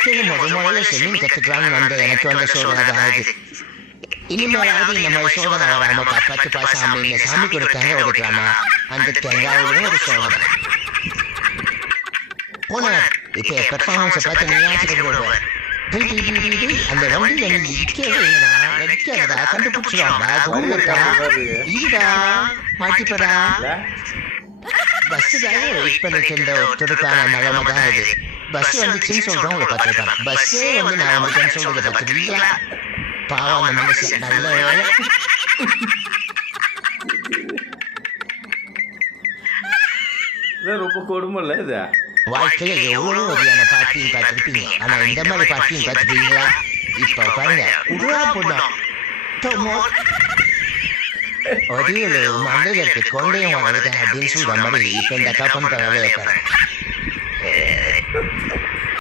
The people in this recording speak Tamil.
வாழ்க்கையில முதல்ல ஸ்விம்மிங் கத்துக்கலாம்னு வந்த எனக்கு வந்த சோதனை தான் இது. இனிமேலாவது இந்த மாதிரி சோதனை வராம காப்பாத்துப்பா சாமி. இந்த சாமிக்கு ஒரு தேங்காய் உடைக்கலாமா? அந்த தேங்காய் ஒரு சோதனை போன. இப்ப பெர்ஃபார்மன்ஸை பார்த்து நீ ஆச்சரியப்படுவ. அந்த வண்டியில நீ நிக்காதடா, கண்டுபிடிச்சிருவாங்க. ஈடா மாட்டிப்படா. பஸ்ஸுக்காக வெயிட் பண்ணிட்டு இருந்த ஒருத்தருக்கான நிலைமை தான் இது. பஸ் வந்துச்சுன்னு சொல்றோம், உங்களை பார்த்துருக்காங்க. பஸ்ஸே வந்து நான் வந்துட்டேன்னு சொல்றதை பார்த்துருக்கீங்களா? பாவம் அந்த மனுஷன். நல்ல வேலை. ரொம்ப கொடுமை இல்லை இது. வாழ்க்கையில எவ்வளவு வகையான பாட்டியும் பார்த்துருப்பீங்க. ஆனா இந்த மாதிரி பாட்டியும் பார்த்துருக்கீங்களா? இப்ப பாருங்க, உருவா பொண்ணோம் ஒடியில் மண்டலத்துக்கு கொண்டையும் வளருது அப்படின்னு சொல்ற மாதிரி இப்ப இந்த கப்பன் தகவலை